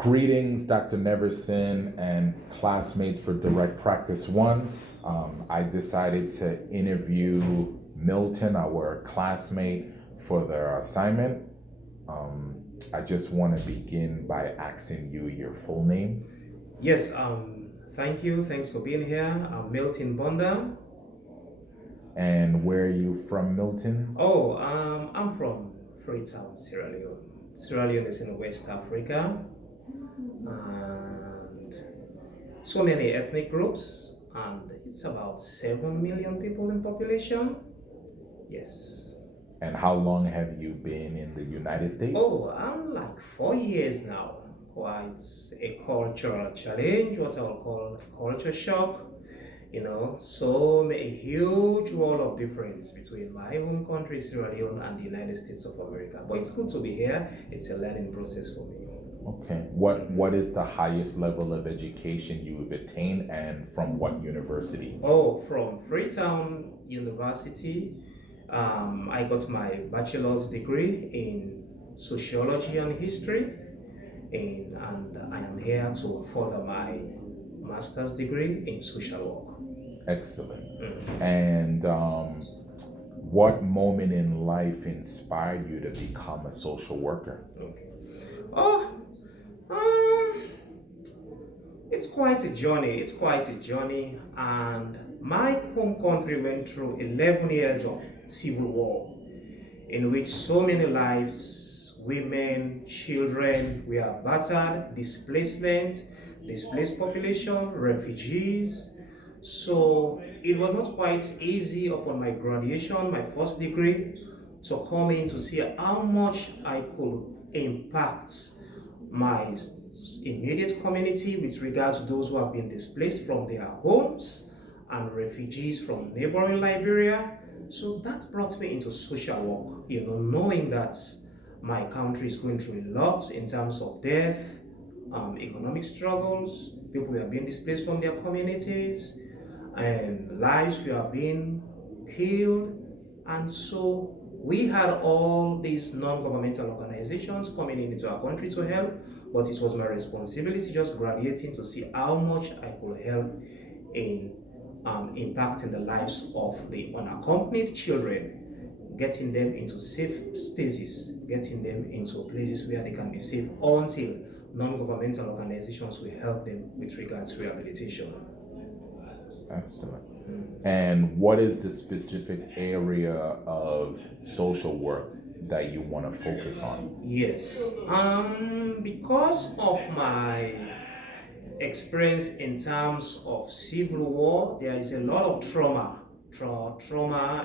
Greetings, Dr. Neverson and classmates for Direct Practice One. I decided to interview Milton, our classmate, for their assignment. I just want to begin by asking you your full name. Yes, thank you. Thanks for being here. I'm Milton Bonda. And where are you from, Milton? Oh, I'm from Freetown, Sierra Leone. Sierra Leone is in West Africa. And so many ethnic groups, and it's about 7 million people in population. Yes. And how long have you been in the United States? Oh, I'm like 4 years now. Quite a cultural challenge, what I will call culture shock. So a huge wall of difference between my home country, Sierra Leone, and the United States of America. But it's good to be here. It's a learning process for me. Okay. What is the highest level of education you've attained, and from what university? Oh, from Freetown University. I got my bachelor's degree in sociology and history, and I am here to further my master's degree in social work. Excellent. And what moment in life inspired you to become a social worker? Okay. Oh, um, it's quite a journey. It's quite a journey, and my home country went through 11 years of civil war, in which so many lives, women, children were battered, displaced population, refugees. So it was not quite easy upon my graduation, my first degree, to come in to see how much I could impact my immediate community with regards to those who have been displaced from their homes and refugees from neighboring Liberia. So that brought me into social work, knowing that my country is going through a lot in terms of death, economic struggles, people who are being displaced from their communities, and lives were being killed. And so we had all these non-governmental organizations coming into our country to help, but it was my responsibility just graduating to see how much I could help in impacting the lives of the unaccompanied children, getting them into safe spaces, getting them into places where they can be safe until non-governmental organizations will help them with regards to rehabilitation. Excellent. And what is the specific area of social work that you want to focus on? Yes. Because of my experience in terms of civil war, there is a lot of trauma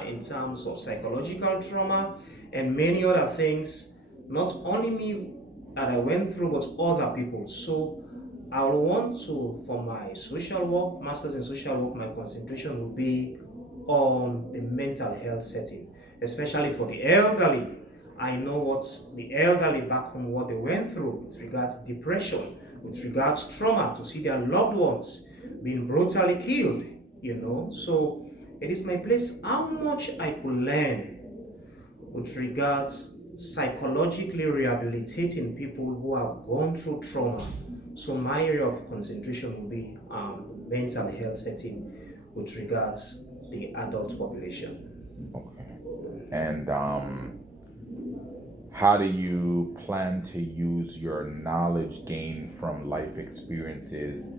in terms of psychological trauma and many other things, not only me that I went through, but other people. So I will want to, for my social work, master's in social work, my concentration will be on the mental health setting, especially for the elderly. I know what the elderly back home, what they went through with regards to depression, with regards to trauma, to see their loved ones being brutally killed, So it is my place how much I could learn with regards psychologically rehabilitating people who have gone through trauma. So my area of concentration will be mental health setting with regards the adult population. Okay. And how do you plan to use your knowledge gained from life experiences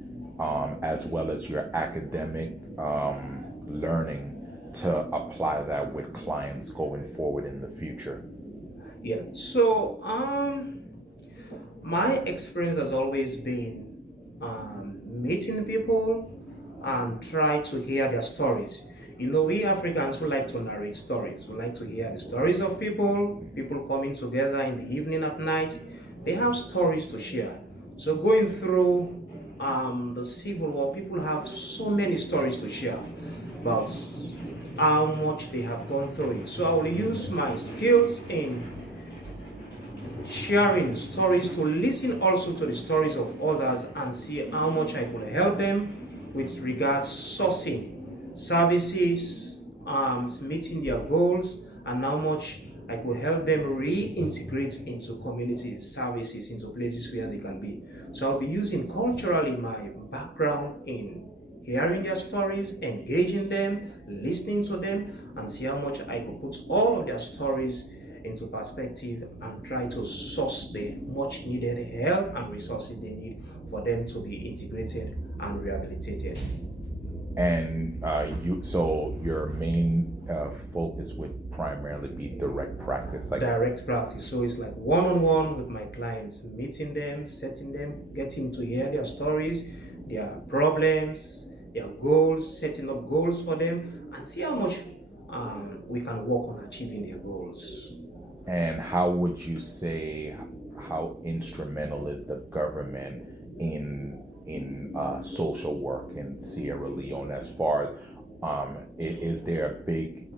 as well as your academic learning to apply that with clients going forward in the future? Yeah. So my experience has always been meeting people and try to hear their stories. We Africans who like to narrate stories. We like to hear the stories of people coming together in the evening, at night. They have stories to share. So going through the Civil War, people have so many stories to share about how much they have gone through it. So I will use my skills in sharing stories to listen also to the stories of others and see how much I could help them with regards sourcing services, meeting their goals, and how much I could help them reintegrate into community services, into places where they can be. So I'll be using culturally my background in hearing their stories, engaging them, listening to them, and see how much I could put all of their stories into perspective and try to source the much needed help and resources they need for them to be integrated and rehabilitated. And so your main focus would primarily be direct practice, like direct practice. So it's like one-on-one with my clients, meeting them, setting them, getting to hear their stories, their problems, their goals, setting up goals for them, and see how much we can work on achieving their goals. And how would you say, how instrumental is the government in social work in Sierra Leone? As far as is there a big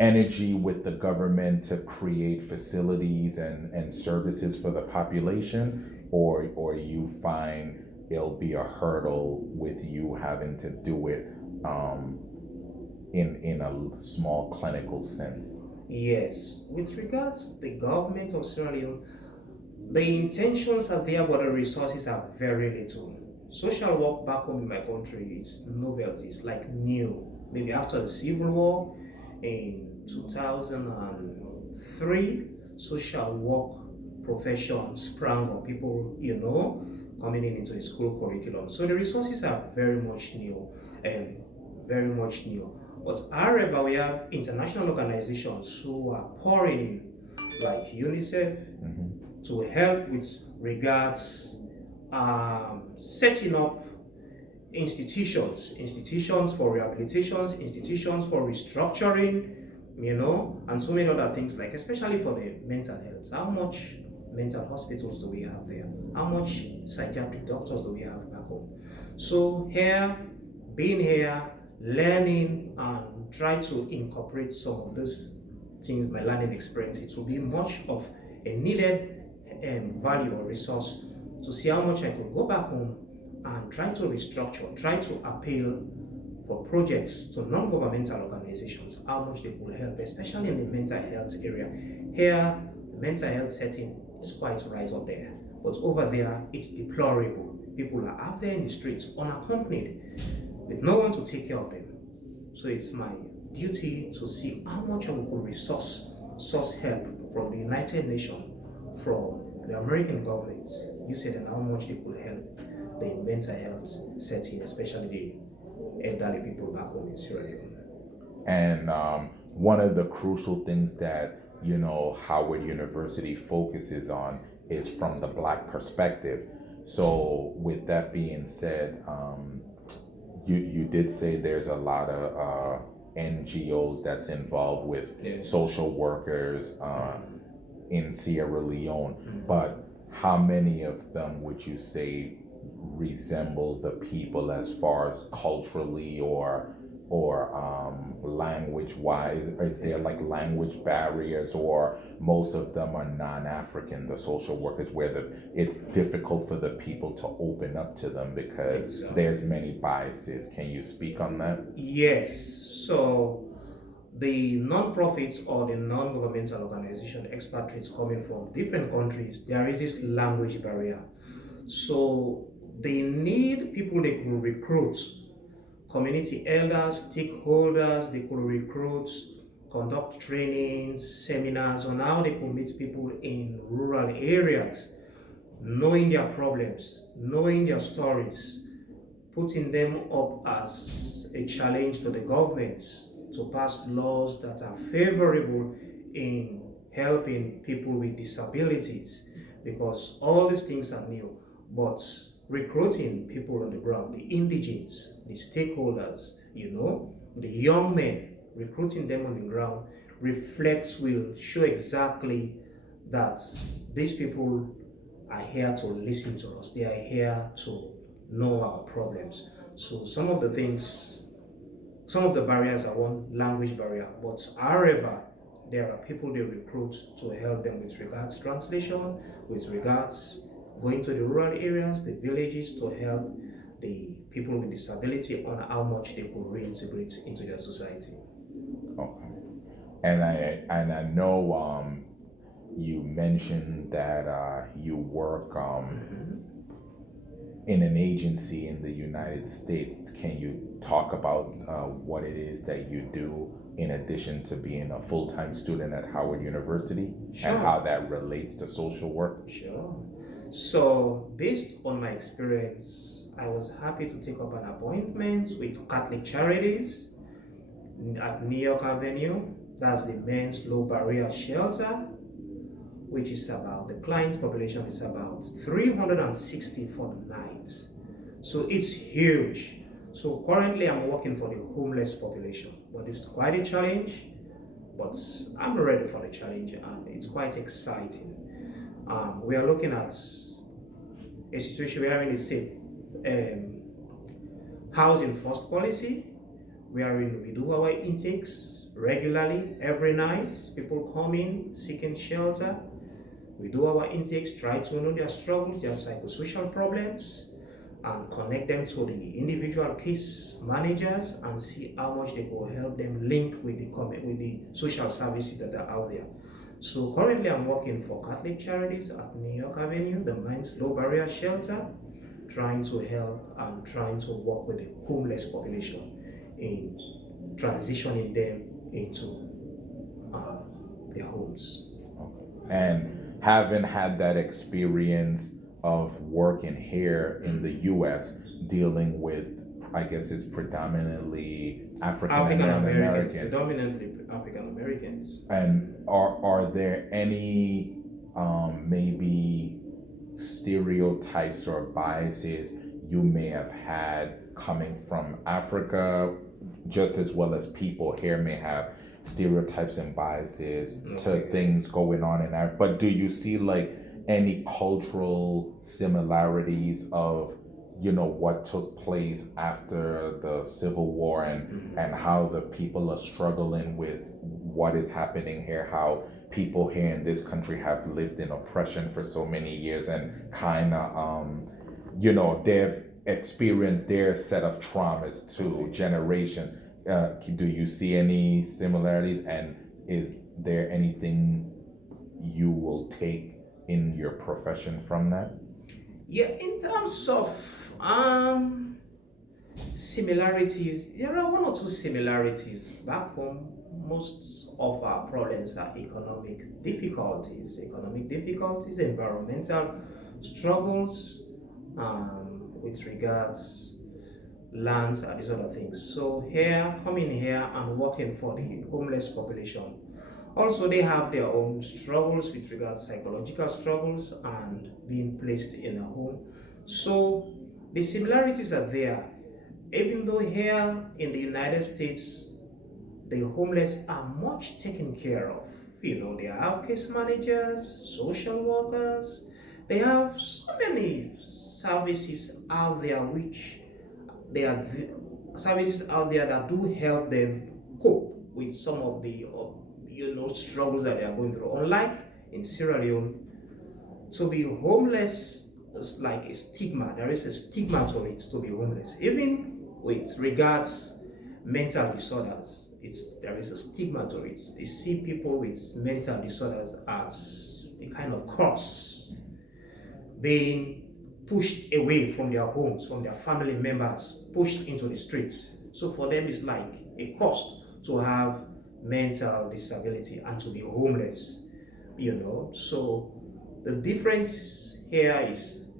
energy with the government to create facilities and services for the population, or you find it'll be a hurdle with you having to do it in a small clinical sense? Yes, with regards to the government of Sierra Leone, the intentions are there, but the resources are very little. Social work back home in my country is novelty, it's like new. Maybe after the Civil War in 2003, social work profession sprang up, people, coming into the school curriculum. So the resources are very much new and very much new. But however, we have international organizations who are pouring in, like UNICEF, to help with regards setting up institutions for rehabilitations, institutions for restructuring, and so many other things, like especially for the mental health. How much mental hospitals do we have there? How much psychiatric doctors do we have back home? So being here, learning and try to incorporate some of those things, my learning experience, it will be much of a needed value or resource to see how much I could go back home and try to restructure, try to appeal for projects to non-governmental organizations, how much they could help, especially in the mental health area. Here, the mental health setting is quite right up there, but over there, it's deplorable. People are out there in the streets unaccompanied with no one to take care of them. So it's my duty to see how much I could source help from the United Nations, from the American government, you said, and how much they could help the mental health setting, especially the elderly people back home in Sierra Leone. And one of the crucial things that Howard University focuses on is from the Black perspective. So with that being said, you did say there's a lot of NGOs that's involved with social workers in Sierra Leone, but how many of them would you say resemble the people as far as culturally or language wise? Is there like language barriers, or most of them are non-African, the social workers, where it's difficult for the people to open up to them because there's many biases? Can you speak on that? Yes. So the non-profits or the non-governmental organization expatriates coming from different countries, there is this language barrier. So they need people they could recruit, community elders, stakeholders, they could recruit, conduct trainings, seminars on how they could meet people in rural areas, knowing their problems, knowing their stories, putting them up as a challenge to the government to pass laws that are favorable in helping people with disabilities, because all these things are new. But recruiting people on the ground, the indigenes, the stakeholders, the young men, recruiting them on the ground will show exactly that these people are here to listen to us. They are here to know our problems. So some of the barriers are one, language barrier, but however, there are people they recruit to help them with regards translation, with regards going to the rural areas, the villages, to help the people with disability on how much they could reintegrate into their society. Okay. And I know you mentioned that you work in an agency in the United States. Can you talk about what it is that you do in addition to being a full-time student at Howard University, Sure. and how that relates to social work? Sure. So, based on my experience, I was happy to take up an appointment with Catholic Charities at New York Avenue. That's the men's low barrier shelter, which is about, the client population is about 360 for the night. So it's huge. So currently I'm working for the homeless population, but it's quite a challenge, but I'm ready for the challenge and it's quite exciting. We are looking at a situation where we safe housing first policy, wherein we do our intakes regularly every night. People come in seeking shelter. We do our intakes, try to know their struggles, their psychosocial problems, and connect them to the individual case managers and see how much they will help them link with the social services that are out there. So currently I'm working for Catholic Charities at New York Avenue, the Men's Low Barrier Shelter, trying to help and trying to work with the homeless population in transitioning them into their homes. And having had that experience of working here in the U.S. dealing with, I guess it's predominantly African Americans. Predominantly African Americans. And are there any maybe stereotypes or biases you may have had coming from Africa, just as well as people here may have stereotypes and biases to things going on in Africa? But do you see like any cultural similarities of, you know, what took place after the Civil War and how the people are struggling with what is happening here, how people here in this country have lived in oppression for so many years and kind of, you know, they've experienced their set of traumas to generation. Do you see any similarities, and is there anything you will take in your profession from that? Yeah, in terms of similarities, there are one or two similarities. Back home, most of our problems are economic difficulties, environmental struggles, with regards lands and these other things. So here, coming here and working for the homeless population, also they have their own struggles with regards psychological struggles and being placed in a home. So the similarities are there, even though here in the United States the homeless are much taken care of. You know, they have case managers, social workers, they have so many services out there, which there are services out there that do help them cope with some of the struggles that they are going through. Unlike in Sierra Leone, to be homeless is like a stigma. There is a stigma to it, to be homeless. Even with regards mental disorders, there is a stigma to it. They see people with mental disorders as a kind of curse, being pushed away from their homes, from their family members, pushed into the streets. So for them, it's like a cost to have mental disability and to be homeless, So the difference here is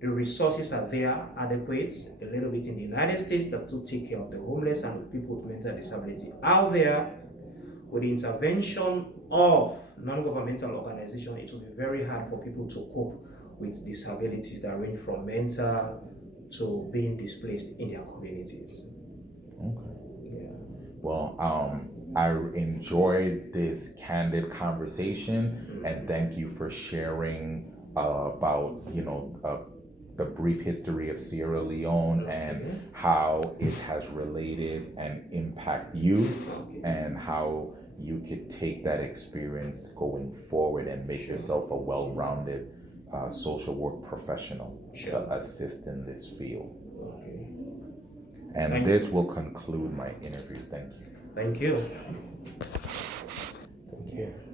the resources are there adequate, a little bit in the United States that to take care of the homeless and the people with mental disability. Out there, with the intervention of non-governmental organizations, it will be very hard for people to cope with disabilities that range from mental to being displaced in their communities. Okay. Yeah. Well, I enjoyed this candid conversation, and thank you for sharing about the brief history of Sierra Leone and how it has related and impact you, and how you could take that experience going forward and make yourself a well-rounded social work professional to assist in this field. Okay. And this will conclude my interview. Thank you. Thank you. care.